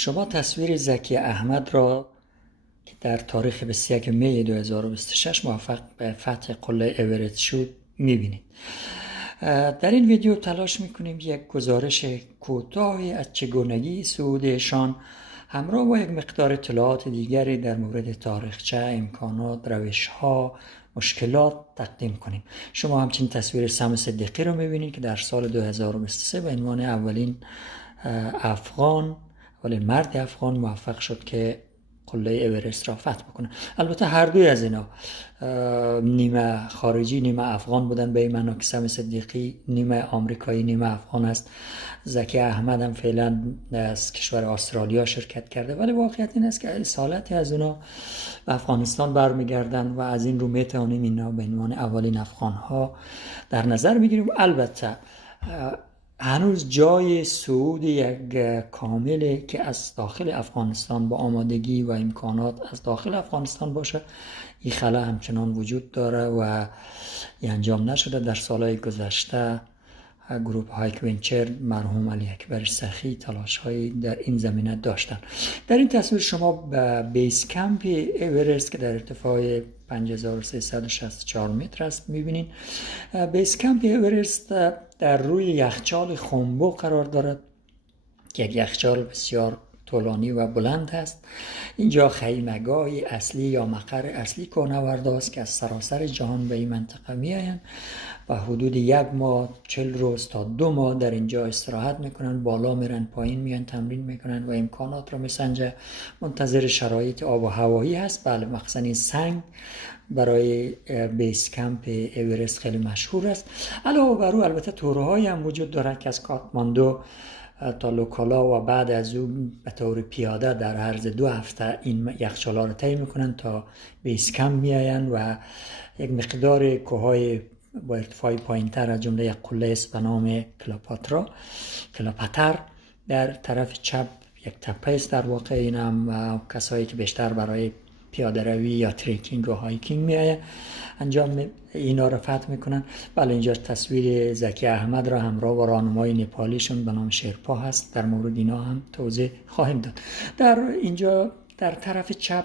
شما تصویر زکی احمد را که در تاریخ 21 می 2026 موفق به فتح قله اورست شد میبینید. در این ویدیو تلاش میکنیم یک گزارش کوتاهی از چگونگی صعودشان همراه با یک مقدار اطلاعات دیگری در مورد تاریخچه، امکانات، روش‌ها، مشکلات تقدیم کنیم. شما همچنین تصویر سم صدیقی رو میبینید که در سال 2023 به عنوان اولین مرد افغان موفق شد که قله اورست را فتح بکنه. البته هر دوی از اینا نیمه خارجی نیمه افغان بودن، به این معنا که سم صدیقی نیمه آمریکایی نیمه افغان است. زکی احمد هم فعلا از کشور استرالیا شرکت کرده، ولی واقعیت این است که اصالتی از اونا به افغانستان برمیگردن و از این رو میتوانیم اینا به عنوان اولین افغان ها در نظر بگیریم. البته هنوز جای صعود یک کامله که از داخل افغانستان با آمادگی و امکانات از داخل افغانستان باشه، این خلا همچنان وجود داره و انجام نشده. در سالهای گذشته گروه هایک ونچر مرحوم علی اکبر سخی تلاش هایی در این زمینه داشتن. در این تصویر شما به بیس کمپ اورست که در ارتفاع 5364 متر است میبینید. بیس کمپ اورست در روی یخچال خنبو قرار دارد که یک یخچال بسیار طولانی و بلند است. اینجا خیمگاه اصلی یا مقر اصلی کوهنوردان است که از سراسر جهان به این منطقه میآیند و حدود 1 ماه 40 روز تا 2 ماه در اینجا استراحت میکنن، بالا میرن پایین میان تمرین میکنن و امکانات را میسنجه. منتظر شرایط آب و هوایی هست. بله، مخزن سنگ برای بیس کمپ اورست خیلی مشهور است. علاوه بر او البته تورهایی هم وجود دارد که از کاتماندو تا لوکالا و بعد از او به طور پیاده در عرض 2 هفته این یخچال‌ها رو طی میکنن تا بیس کمپ میاین و یک مقدار کوههای با ارتفاع پایین‌تر از جمله یک قله است به نام کلاپاتر در طرف چپ یک تپه است. در واقع این هم کسایی که بیشتر برای پیاده روی یا تریکینگ و هایکینگ میآیند انجام اینا رو فتح میکنن. بله، اینجا تصویر زکی احمد را همراه با راهنمای نپالیشون به نام شرپا هست. در مورد اینا هم توضیح خواهیم داد. در اینجا در طرف چپ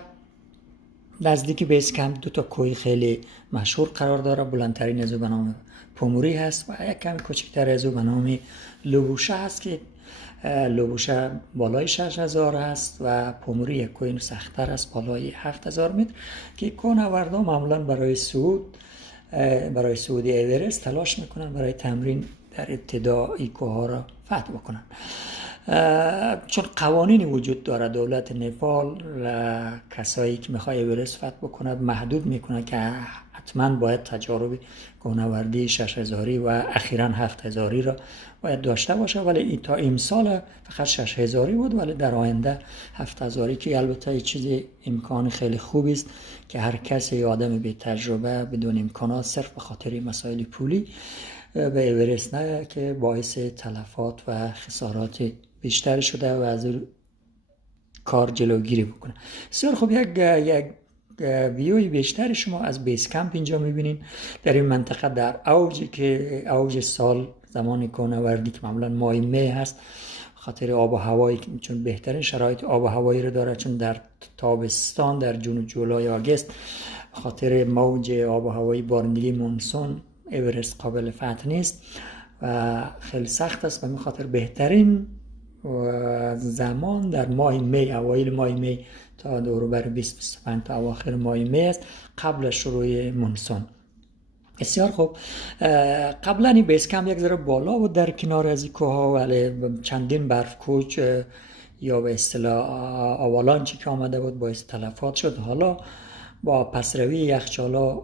نزدیک بیس کمپ 2 تا کوه خیلی مشهور قرار داره. بلندترین از او به نام پوموری هست و یک کمی کوچکتر از او به نام لوبوشه هست که لوبوشه بالای 6000 است و پوموری یک کوه سخت‌تر است بالای 7000 متر که کوهنوردان معمولا برای صعود اورست تلاش میکنن برای تمرین در ابتدا این کوه‌ها را فتح بکنن. چون قوانینی وجود داره، دولت نپال کسایی که میخواد اورست فتح بکند محدود میکنه که حتما باید تجارب کوهنوردی 6000 و اخیراً 7000 را باید داشته باشه، ولی تا امسال فقط 6000 بود، ولی در آینده 7000 که البته چیز امکان خیلی خوبی است که هر کسی آدم بی تجربه بدون امکانات صرف به خاطر مسائل پولی به اورست نه که باعث تلفات و خسارات بیشتر شده و از کار جلوگیری بکنه. بسیار خوب، یک ویوی بیشتر شما از بیس کمپ اینجا میبینین. در این منطقه در اوج سال زمان کوهنوردی که معمولا ماه می هست، خاطر آب و هوایی چون بهترین شرایط آب و هوایی رو داره، چون در تابستان در جون و جولای آگست خاطر موج آب و هوایی بارندگی مونسون اورست قابل فتح نیست و خیلی سخت است. به خاطر بهترین زمان در ماه می، اوایل ماه می تا دوروبر 20-25 تا اواخر ماه می است، قبل شروع مونسون. بسیار خوب. قبلا این بیس کمپ یک ذره بالا بود در کنار از این کوه‌ها، ولی چندین برف کوچ یا به اصطلاح آوالانچی که آمده بود باعث تلفات شد. حالا با پسروی یخچالا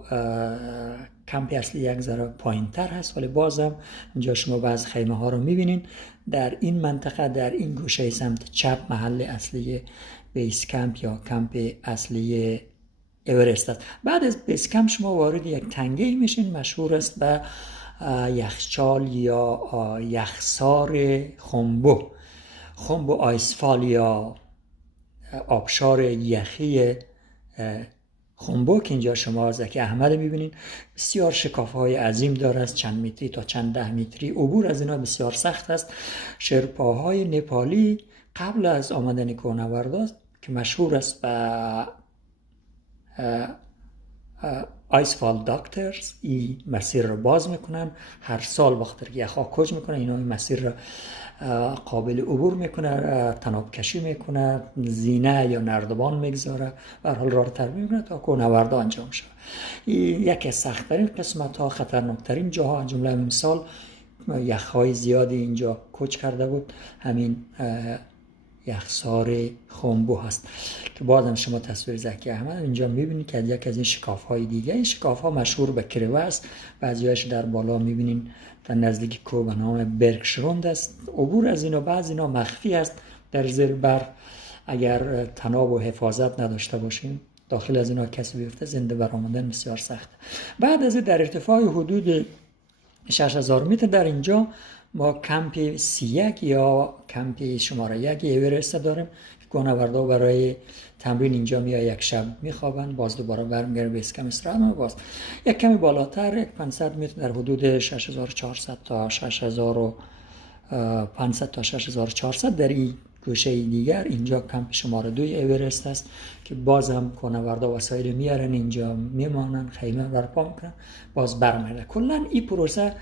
کمپ اصلی یک ذره پایین‌تر هست، ولی بازم اینجا شما بعض خیمه ها رو می‌بینین. در این منطقه در این گوشه سمت چپ محل اصلی بیس کمپ یا کمپ اصلی اورست است. بعد از بیس کمپ شما وارد یک تنگه میشین مشهور است به یخچال یا یخسار خنبو آیسفال یا آبشار یخی خنبو که اینجا شما زکی احمد میبینین. بسیار شکاف‌های عظیم داره، از چند متری تا چند 10 متری. عبور از اینا بسیار سخت است. شرپاهای نپالی قبل از آمدن کوهنوردا که مشهور است به آیسفال داکترز، این مسیر رو باز میکنن. هر سال وقتی که یخها کج میکنن اینا این مسیر رو قابل عبور میکنه، تناب کشی میکنه، زینه یا نردبان میگذاره و حال راه رو ترمیم میکنه تا کوهنوردا انجام شود. این یکی از سخت‌ترین قسمت ها، خطرناکترین جاها. جمله مثال یخهای زیادی اینجا کج کرده بود، همین یخسار خنبو هست که بازم شما تصویر زکی احمد اینجا میبینید که یکی از این شکاف های دیگه. این شکاف ها مشهور به کریوس، بعضیاش در بالا میبینین در نزدیک کوه به نام برکشروند است. عبور از اینا بعض اینا مخفی است در زیر برف. اگر تناب و حفاظت نداشته باشیم داخل از اینا کسی بیفته زنده برآمدن بسیار سخت. بعد از در ارتفاع حدود 6000 متر در اینجا ما کمپ 31 یا کمپ شماره 1 اورست داریم که کوهنوردا برای تمرین اینجا میاد، یک شب میخوابن، باز دوباره برمیگردن به اسکم استراحت. باز یک کمی بالاتر 500 متر در حدود 6400 تا 6500 تا 6400 در این گوشه دیگر اینجا کمپ شماره 2 اورست است که بازم کوهنوردا وسایل میارن اینجا میمانن، خیمه برپا میکنن، باز برمیگردن. کلا این پروسه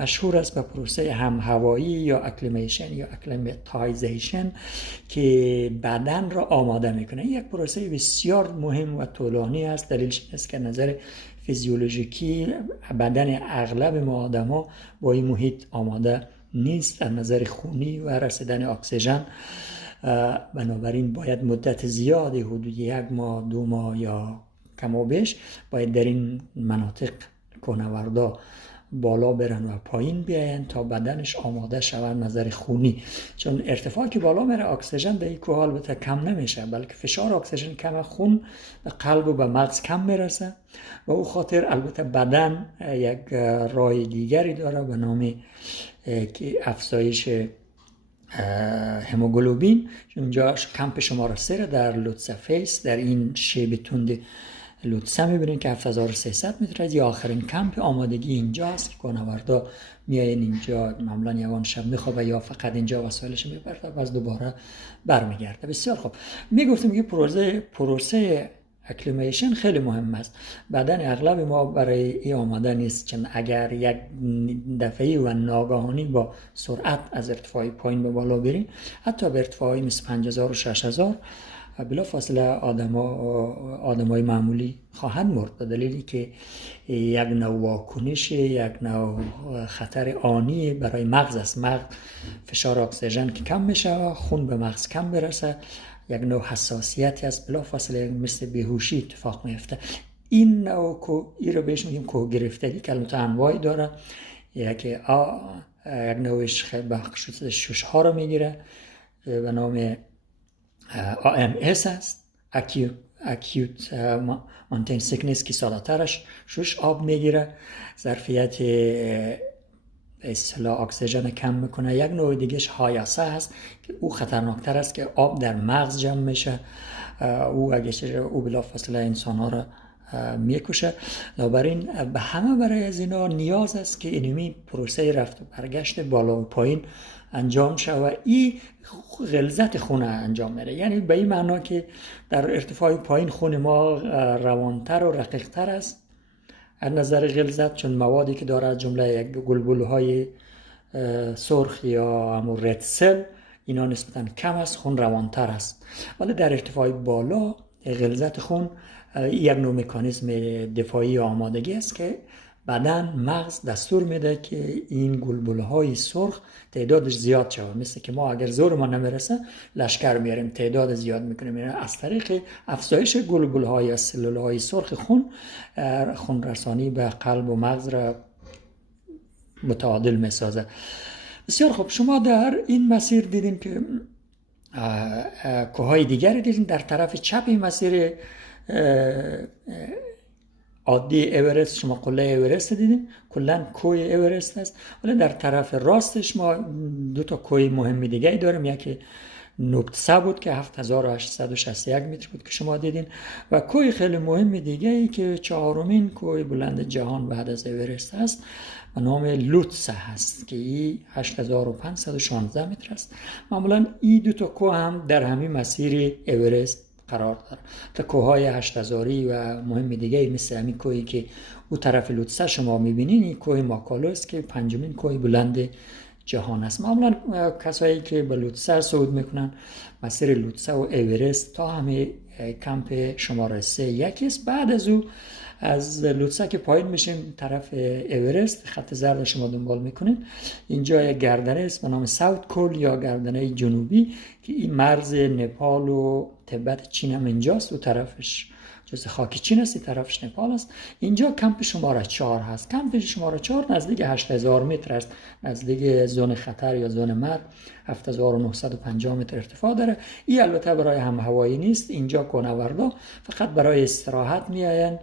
مشهور است به پروسه هم هوایی یا اکلیمیشن یا اکلیماتایزیشن که بدن را آماده میکنه. یک پروسه بسیار مهم و طولانی است. دلیلش این است که نظر فیزیولوژیکی بدن اغلب ما آدما با این محیط آماده نیست از نظر خونی و رسیدن اکسیژن. بنابراین باید مدت زیادی، حدود 1 ماه 2 ماه یا کم و بیش، باید در این مناطق کوهنوردا بالا برن و پایین بیاین تا بدنش آماده شود نظر خونی. چون ارتفاعی که بالا میره اکسیژن در این کوه البته کم نمیشه، بلکه فشار اکسیژن کم، خون به قلب و به مغز کم میرسه و او خاطر البته بدن یک راه دیگری داره به نام که افزایش هموگلوبین. اونجا کمپ شماره 3 در لوتسه فیس در این شیب تند لوتسه میبینید که 7300 متر از آخرین کمپ آمادگی اینجا است که کوهنوردا میاین اینجا معمولا یوان شب میخوابه یا فقط اینجا وسایلش میبره و از دوباره برمیگرده. بسیار خوب، میگفتیم که پروسه اکلیمیشن خیلی مهم است. بدن اغلب ما برای این آماده نیست، چون اگر یک دفعی و ناگهانی با سرعت از ارتفاع پایین به بالا بریم، حتی به ارتفاعی مثل 5000 و 6000 بلا فاصله آدمای معمولی خواهند مرد، به دلیلی که یک نوع واکنش، یک نوع خطر آنی برای مغز است. مغز فشار اکسیژن که کم میشه، خون به مغز کم برسه، یک نوع حساسیتی است، بلا فاصله مثل بیهوشی اتفاق میفته. این نوع این رو بهش میگیم کوه گرفتگی که البته انواعی داره. یک نوعش خیلی بخش شش ها رو میگیره به نام AMS است، Acute Mountain Sickness که سالاترش شش آب میگیره، ظرفیت اصطلاح اکسیژن کم میکنه. یک نوع دیگهش هایاسه هست که او خطرناکتر است که آب در مغز جمع میشه، او بلافاصله انسان ها را میکشه. بنابراین به همه برای از اینا نیاز است که اینمی پروسه رفت و برگشت بالا و پایین انجام شود و این غلظت خون انجام میره. یعنی به این معنا که در ارتفاع پایین خون ما روانتر و رقیقتر است از نظر غلظت، چون موادی که داره از جمله یک گلبولهای سرخ یا همون رد سل اینا نسبتاً کم است، خون روانتر است. ولی در ارتفاع بالا غلظت خون یک نوع مکانیزم دفاعی آمادگی است که بدن مغز دستور میده که این گلبولهای سرخ تعدادش زیاد شود. مثل که ما اگر زور ما نمیرسه لشکر میاریم، تعداد زیاد میکنیم، از طریق افزایش گلبولهای یا سلولهای سرخ خون رسانی به قلب و مغز را متعادل میسازه. بسیار خوب، شما در این مسیر دیدین که کوههای دیگری دیدین. در طرف چپ این مسیر عادی اورست، شما قله اورست دیدیم، کلا کوه اورست است. ولی در طرف راستش ما دو تا کوه مهم دیگه ای داریم. یکی نوبتسه بود که 7861 متر بود که شما دیدین. و کوه خیلی مهم دیگه ای که 4مین کوه بلند جهان بعد از اورست هست و نام لوتسه هست که این 8516 متر است. معمولا این دو تا کوه هم در همین مسیر اورست قرار داره. تا کوههای 8000 و مهم دیگه مثل همین کوهی که او طرف لوتسه شما میبینین، این کوه ماکالو است که 5مین کوه بلند جهان است. معمولا کسایی که به لوتسه صعود میکنن، مسیر لوتسه و اورست تا همه کمپ شماره 3-1 است. بعد از او از لوتسه که پایین میشیم طرف اورست، خط زرد شما دنبال میکنین، اینجا یک گردنه است به نام ساوت کول یا گردنه جنوبی که این مرز نپال و تبت چین هم اینجاست و طرفش جز خاک چین است، طرفش نپال است. اینجا کمپ شماره 4 هست. کمپ شماره 4 نزدیک 8000 متر است، نزدیک زون خطر یا زون مرگ. 7950 متر ارتفاع داره. این البته برای هم هوایی نیست، اینجا کوهنوردا فقط برای استراحت میآیند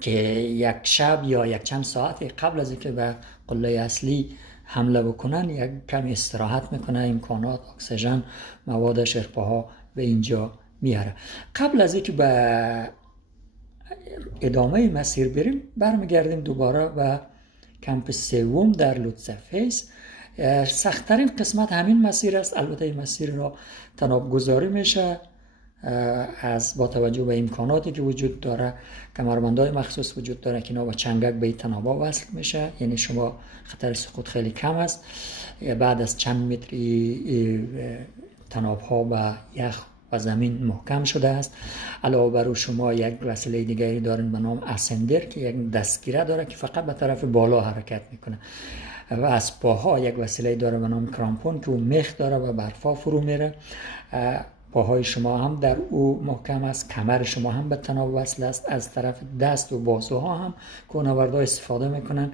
که یک شب یا یک چند ساعت قبل از اینکه به قله اصلی حمله بکنن یک کمی استراحت میکنن. امکانات اکسیژن، مواد شرپاها به اینجا میاره. قبل از اینکه به ادامه مسیر بریم، برمیگردیم دوباره به کمپ 3 در لوتسه فیس. سخت‌ترین قسمت همین مسیر است. البته این مسیر را تناب گذاری میشه از با توجه به امکاناتی که وجود داره. کمربندهای مخصوص وجود داره که اینا با چنگک به این تنابا وصل میشه، یعنی شما خطر سقوط خیلی کم است. بعد از چند متر تنابها به یخ و زمین محکم شده است. علاوه بر شما یک وسیله دیگری دارین به نام اسندر که یک دستگیره داره که فقط به طرف بالا حرکت میکنه. و از پاها یک وسیله داره به نام کرامپون که اون میخ داره و برفا فرو میره. پاهای شما هم در او محکم است، کمر شما هم به تناب وصل است. از طرف دست و بازوها هم کوهنوردا استفاده میکنن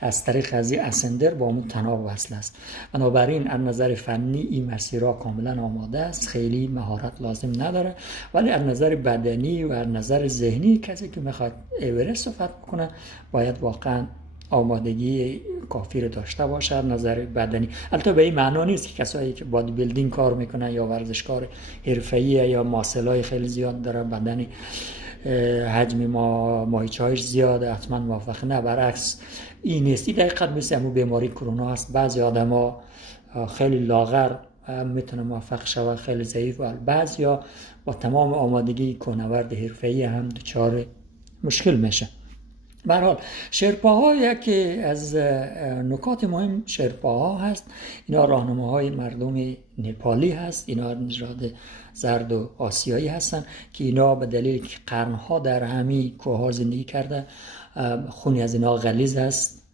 از طریق از اسندر با اون تناب وصل است. بنابراین از نظر فنی این مسیرها کاملا آماده است، خیلی مهارت لازم نداره. ولی از نظر بدنی و از نظر ذهنی کسی که میخواد اورست رو فتح کنه باید واقعا آمادگی کافی رو داشته باشه از نظر بدنی. البته به این معنا نیست که کسایی که بادی بیلدینگ کار میکنن یا ورزشکار حرفه‌ای یا ماسلای خیلی زیاد داره، بدنی حجم ماهیچه‌هاش زیاده، حتما موافق نه. برعکس این نیست. این دقیقاً مثل همون بیماری کرونا هست. بعضی آدما خیلی لاغر میتونه موفق شود، خیلی ضعیف، و بعضیا با تمام آمادگی کوهنورد حرفه‌ای هم دچار مشکل میشه. به هر حال شرپاها یکی از نکات مهم شرپاها هست. اینا راهنماهای مردم نپالی هست. اینا نژاد زرد و آسیایی هستن که اینا به دلیل که قرنها در همین کوه‌ها زندگی کرده، خونی از اینا غلیظ است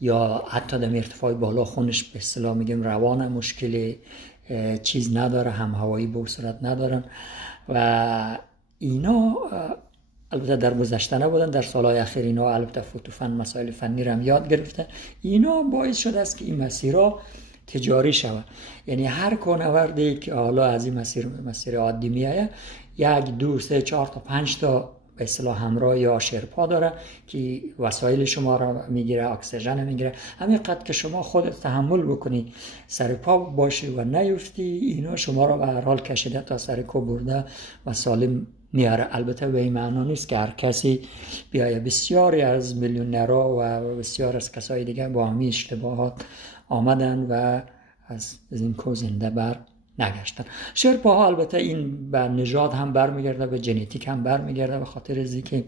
یا حتی در ارتفاع بالا خونش به اصطلاح میگیم روانه، مشکل چیز نداره، هم هوایی به صورت ندارن. و اینا البته در گذشته نبودن، در سالهای اخیر اینا البته فوتوفن مسائل فنی رو هم یاد گرفته. اینا باعث شده است که این مسیرها تجاری شود. یعنی هر کوهنوردی که حالا از این مسیر عادی میایه 1 2 3 4 تا 5 تا به اصطلاح همراه یا شرپا داره که وسایل شما را میگیره، اکسیژن میگیره. همین قدر که شما خودت تحمل بکنی، سر پا باشی و نیفتی، اینا شما را به هر حال کشیده تا سر کوه برده و سالم میاره. البته به این معنا نیست که هر کسی بیایه. بسیاری از میلیونرها و بسیار از کسای دیگه با همین اشتباهات آمدن و از این کوه زنده بر نگشتن. شرپاها البته این به نژاد هم برمیگرده، به ژنتیک هم برمیگرده، به خاطر از اینکه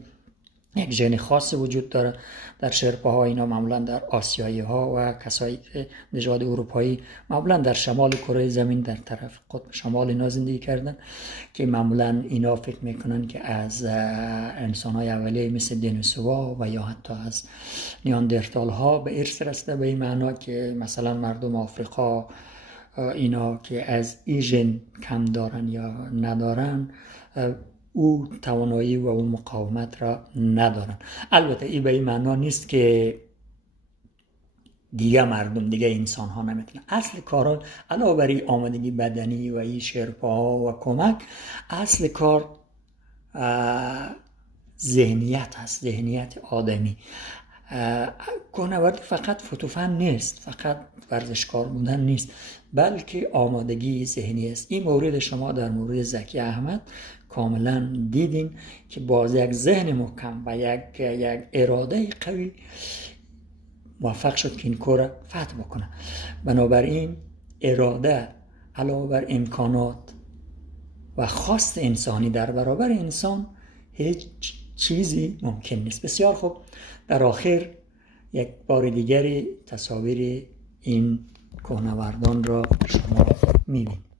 یک ژن خاص وجود داره در شرپاها. اینا معمولا در آسیایی ها و کسایی که نژاد اروپایی معمولا در شمال کره زمین در طرف قطب شمال اینا زندگی کردن که معمولا اینا فکر میکنن که از انسان های اولیه مثل دینوسورها و یا حتی از نیاندرتال ها به ارث رسیده. به این معنا که مثلا مردم آفریقا اینا که از این ژن کم دارن یا ندارن، او توانایی و اون مقاومت را ندارن. البته این به این معنا نیست که دیگه مردم، دیگه انسان ها نمیتونن. اصل کار علاوه بر آمادگی بدنی و این شرپاها و کمک، اصل کار ذهنیت هست، ذهنیت آدمی. کوهنوردی فقط فوتوفن نیست، فقط ورزشکار بودن نیست، بلکه آمادگی ذهنی است. این مورد شما در مورد زکی احمد کاملا دیدین که باز یک ذهن محکم و یک اراده قوی موفق شد که این کار فتح بکنه. بنابراین اراده علاوه بر امکانات و خواست انسانی در برابر انسان هیچ چیزی ممکن نیست. بسیار خوب، در آخر یک بار دیگری تصاویر این کوهنوردان را شما می‌بینید.